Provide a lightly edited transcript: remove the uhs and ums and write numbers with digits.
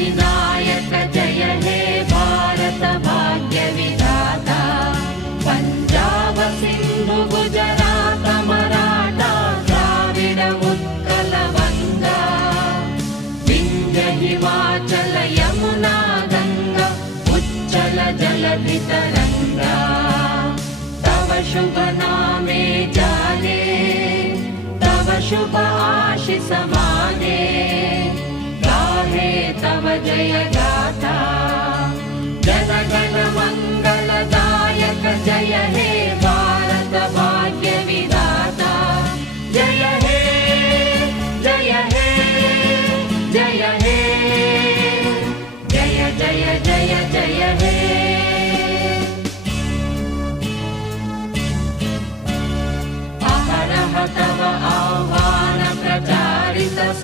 अधिनायक जय हे भारत भाग्य विधाता। पंजाब सिंधु गुजरात मराठा द्राविड उत्कल बंगा, विंध्य हिमाचल यमुना गंगा उच्चल जलधि तरंगा। तव शुभ नामे जाने, तव शुभ आशीष माने, गाहे तव जय